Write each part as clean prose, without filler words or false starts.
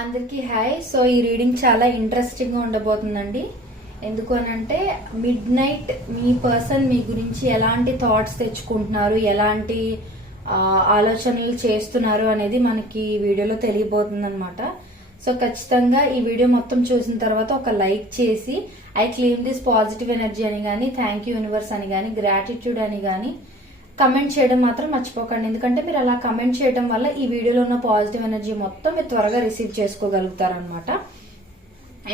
అందరికీ hi. So ఈ reading చాలా ఇంట్రెస్టింగ్ గా ఉండబోతుందండి. ఎందుకు అనంటే మిడ్ నైట్ మీ పర్సన్ మీ గురించి ఎలాంటి థాట్స్ తెచ్చుకుంటున్నారు, ఎలాంటి ఆలోచనలు చేస్తున్నారు అనేది మనకి ఈ వీడియోలో తెలియబోతుంది అనమాట. సో ఖచ్చితంగా ఈ వీడియో మొత్తం చూసిన తర్వాత ఒక లైక్ చేసి I claim this positive energy అని కానీ, థ్యాంక్ యూ యూనివర్స్ అని కానీ, గ్రాటిట్యూడ్ అని కానీ కమెంట్ చేయడం మాత్రం మర్చిపోకండి. ఎందుకంటే మీరు అలా కమెంట్ చేయడం వల్ల ఈ వీడియోలో ఉన్న పాజిటివ్ ఎనర్జీ మొత్తం మీరు త్వరగా రిసీవ్ చేసుకోగలుగుతారు అనమాట.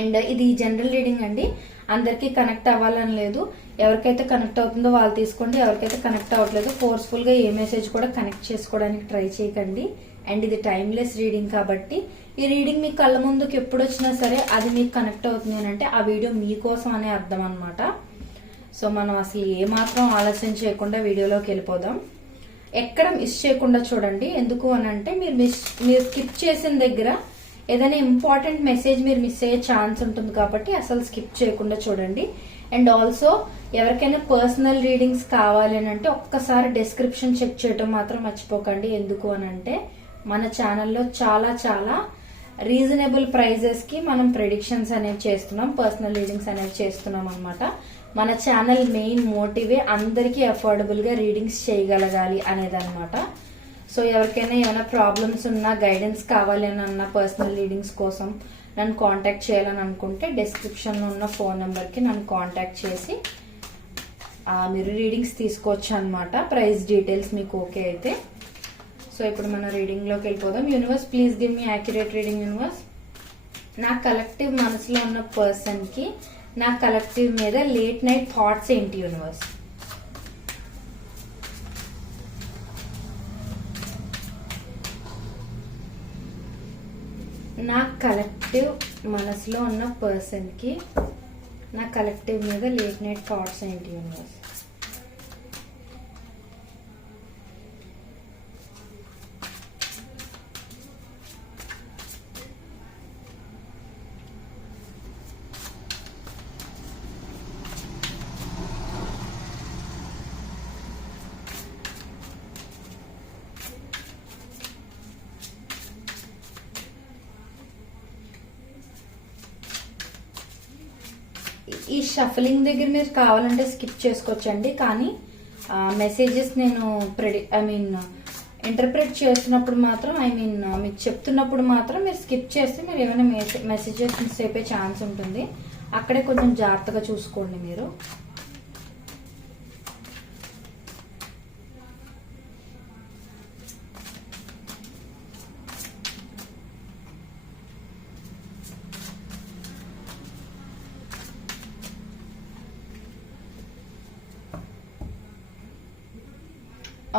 అండ్ ఇది జనరల్ రీడింగ్ అండి, అందరికీ కనెక్ట్ అవ్వాలని లేదు. ఎవరికైతే కనెక్ట్ అవుతుందో వాళ్ళు తీసుకోండి, ఎవరికైతే కనెక్ట్ అవ్వట్లేదు ఫోర్స్ఫుల్ గా ఏ మెసేజ్ కూడా కనెక్ట్ చేసుకోవడానికి ట్రై చేయకండి. అండ్ ఇది టైమ్లెస్ రీడింగ్ కాబట్టి ఈ రీడింగ్ మీ కళ్ళ ముందుకు ఎప్పుడు వచ్చినా సరే అది మీకు కనెక్ట్ అవుతుంది అని అంటే ఆ వీడియో మీకోసం అనే అర్థం అనమాట. సో మనం అసలు ఏమాత్రం ఆలస్యం చేయకుండా వీడియోలోకి వెళ్ళిపోదాం. ఎక్కడ మిస్ చేయకుండా చూడండి. ఎందుకు అని అంటే మీరు స్కిప్ చేసిన దగ్గర ఏదైనా ఇంపార్టెంట్ మెసేజ్ మీరు మిస్ అయ్యే ఛాన్స్ ఉంటుంది కాబట్టి అసలు స్కిప్ చేయకుండా చూడండి. అండ్ ఆల్సో ఎవరికైనా పర్సనల్ రీడింగ్స్ కావాలి అని అంటే ఒక్కసారి డిస్క్రిప్షన్ చెక్ చేయడం మాత్రం మర్చిపోకండి. ఎందుకు అని అంటే మన ఛానల్లో చాలా చాలా రీజనబుల్ ప్రైజెస్ కి మనం ప్రెడిక్షన్స్ అనేవి చేస్తున్నాం, పర్సనల్ రీడింగ్స్ అనేవి చేస్తున్నాం అనమాట. మన ఛానల్ మెయిన్ మోటివే అందరికీ అఫోర్డబుల్ గా రీడింగ్స్ చేయగలగాలి అనేది అనమాట. సో ఎవరికైనా ఏమైనా ప్రాబ్లమ్స్ ఉన్నా, గైడెన్స్ కావాలి అని అన్న, పర్సనల్ రీడింగ్స్ కోసం నన్ను కాంటాక్ట్ చేయాలని అనుకుంటే డిస్క్రిప్షన్ లో ఉన్న ఫోన్ నెంబర్ కి నన్ను కాంటాక్ట్ చేసి మీరు రీడింగ్స్ తీసుకోవచ్చు అనమాట. ప్రైస్ డీటెయిల్స్ మీకు ఓకే అయితే. సో ఇప్పుడు మన రీడింగ్ లోకి వెళ్ళిపోదాం. Universe please give me accurate reading. Universe, నా కలెక్టివ్ మనసులో ఉన్న పర్సన్ కి నా కలెక్టివ్ మీద లేట్ నైట్ థాట్స్ ఏంటి యూనివర్స్? నా కలెక్టివ్ మనసులో ఉన్న పర్సన్ కి నా కలెక్టివ్ మీద లేట్ నైట్ థాట్స్ ఏంటి యూనివర్స్? ఈ షఫలింగ్ దగ్గర మీరు కావాలంటే స్కిప్ చేసుకోవచ్చండి, కానీ మెసేజెస్ నేను ఇంటర్ప్రిట్ చేస్తున్నప్పుడు మాత్రం మీకు చెప్తున్నప్పుడు మాత్రం మీరు స్కిప్ చేస్తే మీరు ఏమైనా మెసేజెస్ మిస్ అయిపోయే ఛాన్స్ ఉంటుంది. అక్కడే కొంచెం జాగ్రత్తగా చూసుకోండి మీరు.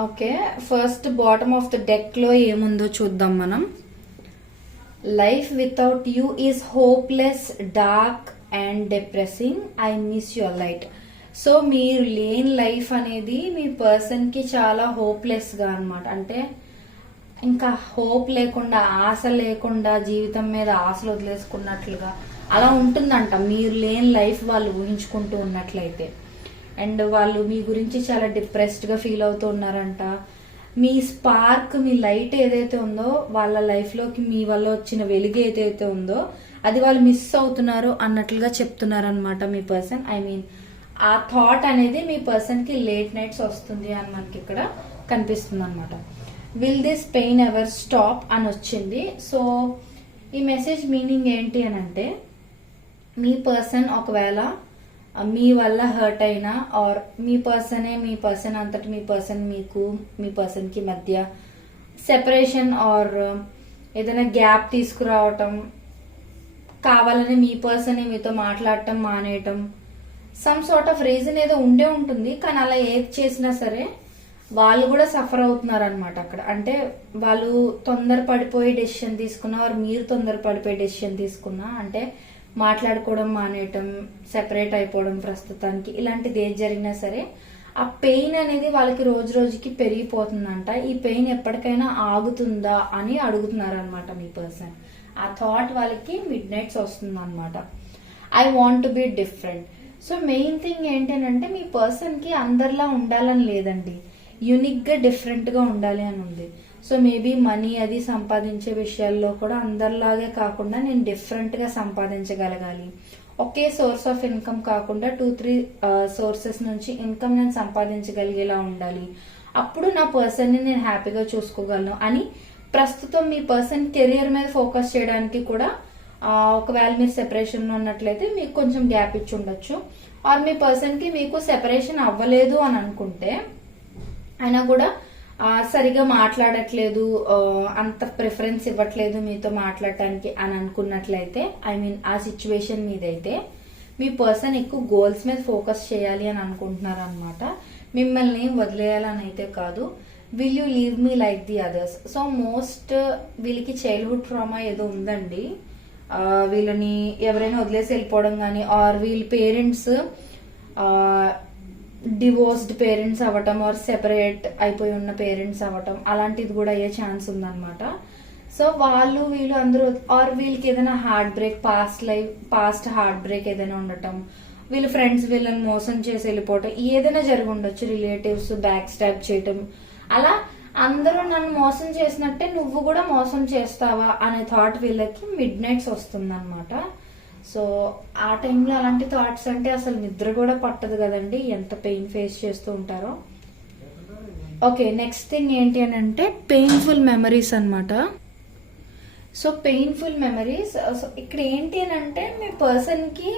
Okay, first bottom of the deck లో ఏముందో చూద్దాం మనం. Life without you is hopeless, dark and depressing. I miss your light. So మీరు లేని లైఫ్ అనేది మీ పర్సన్ కి చాలా హోప్లెస్ గా అనమాట. అంటే ఇంకా హోప్ లేకుండా, ఆశ లేకుండా, జీవితం మీద ఆశలు వదిలేసుకున్నట్లుగా అలా ఉంటుందంట మీరు లేని లైఫ్ వాళ్ళు ఊహించుకుంటూ ఉన్నట్లయితే. అండ్ వాళ్ళు మీ గురించి చాలా డిప్రెస్డ్ గా ఫీల్ అవుతూ ఉన్నారంట. మీ స్పార్క్, మీ లైట్ ఏదైతే ఉందో, వాళ్ళ లైఫ్ లోకి మీ వల్ల వచ్చిన వెలుగు ఏదైతే ఉందో అది వాళ్ళు మిస్ అవుతున్నారు అన్నట్లుగా చెప్తున్నారు అనమాట మీ పర్సన్. ఆ థాట్ అనేది మీ పర్సన్ కి లేట్ నైట్స్ వస్తుంది అని మనకి ఇక్కడ కనిపిస్తుంది అనమాట. Will this pain ever stop అని వచ్చింది. సో ఈ మెసేజ్ మీనింగ్ ఏంటి అని అంటే మీ పర్సన్ ఒకవేళ మీ వల్ల హర్ట్ అయినా, ఆర్ మీ పర్సన్ అంతటి మీ పర్సన్ మీకు, మీ పర్సన్ కి మధ్య సెపరేషన్ ఆర్ ఏదైనా గ్యాప్ తీసుకురావటం, కావాలని మీ పర్సన్ మీతో మాట్లాడటం మానేయటం, సమ్ సార్ట్ ఆఫ్ రీజన్ ఏదో ఉండే ఉంటుంది. కానీ అలా ఏది చేసినా సరే వాళ్ళు కూడా సఫర్ అవుతున్నారు అనమాట అక్కడ. అంటే వాళ్ళు తొందర పడిపోయి డెసిషన్ తీసుకున్నా, ఆర్ మీరు తొందర పడిపోయి డెసిషన్ తీసుకున్నా, అంటే మాట్లాడుకోవడం మానేయటం, సెపరేట్ అయిపోవడం ప్రస్తుతానికి, ఇలాంటిది ఏది జరిగినా సరే ఆ పెయిన్ అనేది వాళ్ళకి రోజు రోజుకి పెరిగిపోతుందంట. ఈ పెయిన్ ఎప్పటికైనా ఆగుతుందా అని అడుగుతున్నారు అనమాట మీ పర్సన్. ఆ థాట్ వాళ్ళకి మిడ్ నైట్స్ వస్తుంది అనమాట. I want to be different. So main thing ఏంటంటే మీ పర్సన్ కి అందరిలా ఉండాలని లేదండి, యూనిక్ గా డిఫరెంట్ గా ఉండాలి అని ఉంది. సో మేబీ మనీ అది సంపాదించే విషయాల్లో కూడా అందరిలాగే కాకుండా నేను డిఫరెంట్ గా సంపాదించగలగాలి. ఒకే సోర్స్ ఆఫ్ ఇన్కమ్ కాకుండా 2-3 సోర్సెస్ నుంచి ఇన్కమ్ నేను సంపాదించగలిగేలా ఉండాలి. అప్పుడు నా పర్సన్ ని నేను హ్యాపీగా చూసుకోగలను అని ప్రస్తుతం మీ పర్సన్ కెరియర్ మీద ఫోకస్ చేయడానికి కూడా ఒకవేళ మీరు సెపరేషన్ లో ఉన్నట్లయితే మీకు కొంచెం గ్యాప్ ఇచ్చి ఉండొచ్చు. ఆర్ మీ పర్సన్ కి మీకు సెపరేషన్ అవ్వలేదు అని అనుకుంటే అయినా కూడా సరిగా మాట్లాడట్లేదు, అంత ప్రిఫరెన్స్ ఇవ్వట్లేదు మీతో మాట్లాడటానికి అని అనుకున్నట్లయితే, ఐ మీన్ ఆ సిచ్యువేషన్ మీద అయితే మీ పర్సన్ ఎక్కువ గోల్స్ మీద ఫోకస్ చేయాలి అని అనుకుంటున్నారు అనమాట. మిమ్మల్ని వదిలేయాలని అయితే కాదు. Will you leave me like the others. So most వీళ్ళకి చైల్డ్హుడ్ ట్రామా ఏదో ఉందండి. వీళ్ళని ఎవరైనా వదిలేసి వెళ్ళిపోవడం కానీ, ఆర్ వీళ్ళ పేరెంట్స్ డివోర్స్డ్ పేరెంట్స్ అవ్వటం, ఆర్ సెపరేట్ అయిపోయి ఉన్న పేరెంట్స్ అవ్వటం, అలాంటిది కూడా అయ్యే ఛాన్స్ ఉందన్నమాట. సో వీళ్ళు అందరూ, ఆర్ వీళ్ళకి ఏదైనా heart break, past heart break ఏదైనా ఉండటం, వీళ్ళ ఫ్రెండ్స్ వీళ్ళని మోసం చేసి వెళ్ళిపోవటం, ఏదైనా జరిగి ఉండొచ్చు. రిలేటివ్స్ బ్యాక్ స్టాప్ చేయటం, అలా అందరూ నన్ను మోసం చేసినట్టే నువ్వు కూడా మోసం చేస్తావా అనే థాట్ వీళ్ళకి మిడ్ నైట్స్ వస్తుందన్నమాట. సో ఆ టైంలో అలాంటి థాట్స్ అంటే అసలు నిద్ర కూడా పట్టదు కదండి, ఎంత పెయిన్ ఫేస్ చేస్తూ ఉంటారో. ఓకే, నెక్స్ట్ థింగ్ ఏంటి అని అంటే పెయిన్ఫుల్ మెమరీస్ అన్నమాట. సో పెయిన్ఫుల్ మెమరీస్, సో ఇక్కడ ఏంటి అని అంటే మీ పర్సన్ కి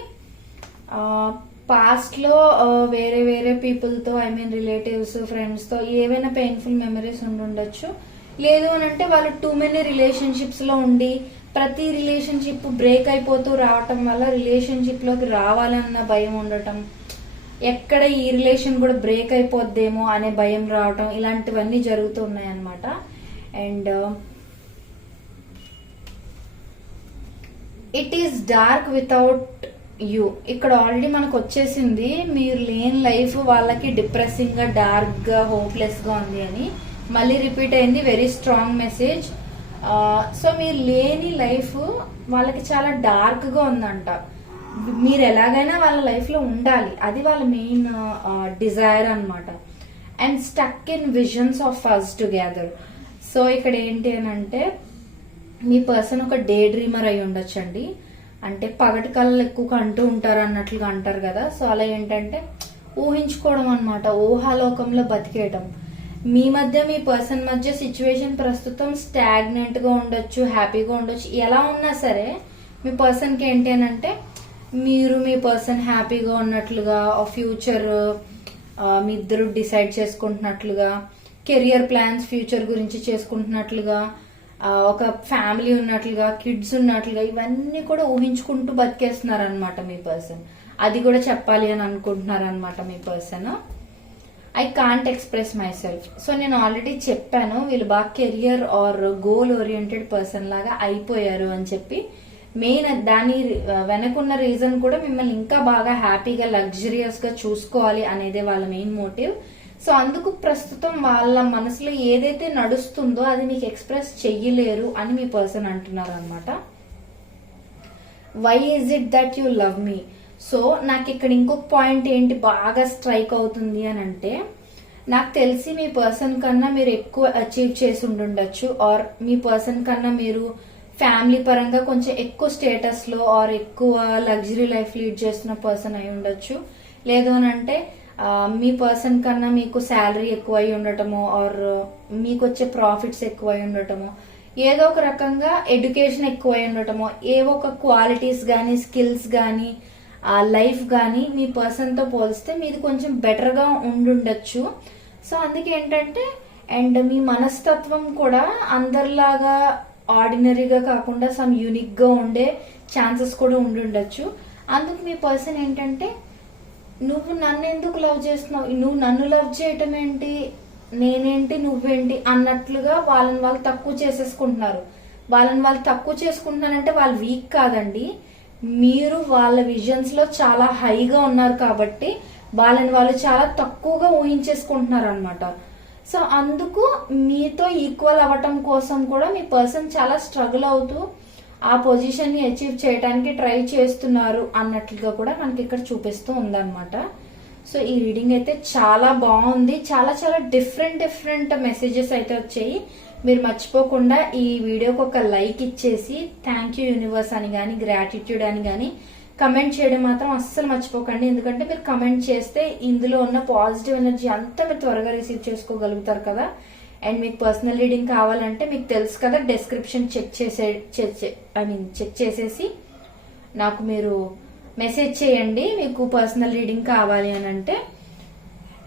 పాస్ట్ లో వేరే వేరే పీపుల్ తో, ఐ మీన్ రిలేటివ్స్, ఫ్రెండ్స్ తో ఏవైనా పెయిన్ఫుల్ మెమరీస్ ఉండొచ్చు. లేదు అని అంటే వాళ్ళు టూ మెనీ రిలేషన్షిప్స్ లో ఉండి ప్రతి రిలేషన్షిప్ బ్రేక్ అయిపోతూ రావటం వల్ల రిలేషన్షిప్ లోకి రావాలన్న భయం ఉండటం, ఎక్కడ ఈ రిలేషన్ కూడా బ్రేక్ అయిపోద్దేమో అనే భయం రావటం, ఇలాంటివన్నీ జరుగుతూ ఉన్నాయన్నమాట. And it is dark without you. ఇక్కడ ఆల్రెడీ మనకు వచ్చేసింది మీరు లేని లైఫ్ వాళ్ళకి డిప్రెసింగ్ గా, డార్క్ గా, హోప్లెస్ గా ఉంది అని మళ్ళీ రిపీట్ అయింది. Very strong message. సో మీరు లేని లైఫ్ వాళ్ళకి చాలా డార్క్ గా ఉందంట. మీరు ఎలాగైనా వాళ్ళ లైఫ్ లో ఉండాలి, అది వాళ్ళ మెయిన్ డిజైర్ అన్నమాట. And stuck in visions of us together. So ఇక్కడ ఏంటి అని అంటే మీ పర్సన్ ఒక డే డ్రీమర్ అయి ఉండొచ్చండి. అంటే పగటి కళలు ఎక్కువ అంటూ ఉంటారు అన్నట్లుగా అంటారు కదా. సో అలా ఏంటంటే ఊహించుకోవడం అన్నమాట, ఊహాలోకంలో బతికేయటం. మీ మధ్య, మీ పర్సన్ మధ్య సిచ్యువేషన్ ప్రస్తుతం స్టాగ్నెంట్ గా ఉండొచ్చు, హ్యాపీగా ఉండొచ్చు. ఎలా ఉన్నా సరే మీ పర్సన్ కి ఏంటి అని అంటే మీరు, మీ పర్సన్ హ్యాపీగా ఉన్నట్లుగా, ఫ్యూచర్ మీ ఇద్దరు డిసైడ్ చేసుకుంటున్నట్లుగా, కెరియర్ ప్లాన్స్ ఫ్యూచర్ గురించి చేసుకుంటున్నట్లుగా, ఒక ఫ్యామిలీ ఉన్నట్లుగా, కిడ్స్ ఉన్నట్లుగా, ఇవన్నీ కూడా ఊహించుకుంటూ బతికేస్తున్నారు అనమాట మీ పర్సన్. అది కూడా చెప్పాలి అని అనుకుంటున్నారు అనమాట మీ person. I can't express myself. So నేను ఆల్రెడీ చెప్పాను వీళ్ళు బాగా career or goal oriented person లాగా అయిపోయారు అని చెప్పి. మెయిన్ దాని వెనకున్న రీజన్ కూడా మిమ్మల్ని ఇంకా బాగా హ్యాపీగా, లగ్జరియస్ గా చూసుకోవాలి అనేదే వాళ్ళ మెయిన్ మోటివ్. సో అందుకు ప్రస్తుతం వాళ్ళ మనసులో ఏదైతే నడుస్తుందో అది మీకు ఎక్స్ప్రెస్ చెయ్యలేరు అని మీ పర్సన్ అంటున్నారు అనమాట. Why is it that you love me? So నాకు ఇక్కడ ఇంకొక పాయింట్ ఏంటి బాగా స్ట్రైక్ అవుతుంది అని అంటే, నాకు తెలిసి మీ పర్సన్ కన్నా మీరు ఎక్కువ అచీవ్ చేసి ఉండుండొచ్చు, ఆర్ మీ పర్సన్ కన్నా మీరు ఫ్యామిలీ పరంగా కొంచెం ఎక్కువ స్టేటస్ లో ఆర్ ఎక్కువ లగ్జరీ లైఫ్ లీడ్ చేస్తున్న పర్సన్ అయి ఉండొచ్చు. లేదు అని అంటే మీ పర్సన్ కన్నా మీకు శాలరీ ఎక్కువ అయి ఉండటమో, ఆర్ మీకు వచ్చే ప్రాఫిట్స్ ఎక్కువ అయి ఉండటమో, ఏదో ఒక రకంగా ఎడ్యుకేషన్ ఎక్కువ అయి ఉండటమో, ఏవో ఒక క్వాలిటీస్ గానీ, స్కిల్స్ గానీ, లైఫ్ గానీ మీ పర్సన్ తో పోలిస్తే మీది కొంచెం బెటర్ గా ఉండుండొచ్చు. సో అందుకే ఏంటంటే, అండ్ మీ మనస్తత్వం కూడా అందరిలాగా ఆర్డినరీగా కాకుండా సమ్ యూనిక్ గా ఉండే ఛాన్సెస్ కూడా ఉండుండొచ్చు. అందుకు మీ పర్సన్ ఏంటంటే, నువ్వు నన్ను ఎందుకు లవ్ చేస్తున్నావు, నువ్వు నన్ను లవ్ చేయటం ఏంటి, నేనేంటి నువ్వేంటి అన్నట్లుగా వాళ్ళని వాళ్ళు తక్కువ చేసేసుకుంటున్నారు. వాళ్ళని వాళ్ళు తక్కువ చేసుకుంటున్నారంటే వాళ్ళు వీక్ కాదండి, మీరు వాళ్ళ విజన్స్ లో చాలా హైగా ఉన్నారు కాబట్టి వాళ్ళని వాళ్ళు చాలా తక్కువగా ఊహించేసుకుంటున్నారు అనమాట. సో అందుకు మీతో ఈక్వల్ అవ్వటం కోసం కూడా మీ పర్సన్ చాలా స్ట్రగుల్ అవుతూ ఆ పొజిషన్ ని అచీవ్ చేయడానికి ట్రై చేస్తున్నారు అన్నట్లుగా కూడా మనకి ఇక్కడ చూపిస్తూ ఉందన్నమాట. సో ఈ రీడింగ్ అయితే చాలా బాగుంది. చాలా చాలా డిఫరెంట్ మెసేజెస్ అయితే వచ్చాయి. మీరు మర్చిపోకుండా ఈ వీడియోకి ఒక లైక్ ఇచ్చేసి థ్యాంక్ యూ యూనివర్స్ అని కానీ గ్రాటిట్యూడ్ అని కానీ కమెంట్ చేయడం మాత్రం అస్సలు మర్చిపోకండి. ఎందుకంటే మీరు కమెంట్ చేస్తే ఇందులో ఉన్న పాజిటివ్ ఎనర్జీ అంతా మీరు త్వరగా రిసీవ్ చేసుకోగలుగుతారు కదా. అండ్ మీకు పర్సనల్ రీడింగ్ కావాలంటే మీకు తెలుసు కదా, డిస్క్రిప్షన్ చెక్ చేసేసి నాకు మీరు మెసేజ్ చేయండి మీకు పర్సనల్ రీడింగ్ కావాలి అని అంటే.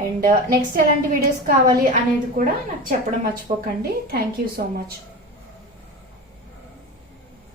అండ్ నెక్స్ట్ ఎలాంటి వీడియోస్ కావాలి అనేది కూడా నాకు చెప్పడం మర్చిపోకండి. Thank you so much.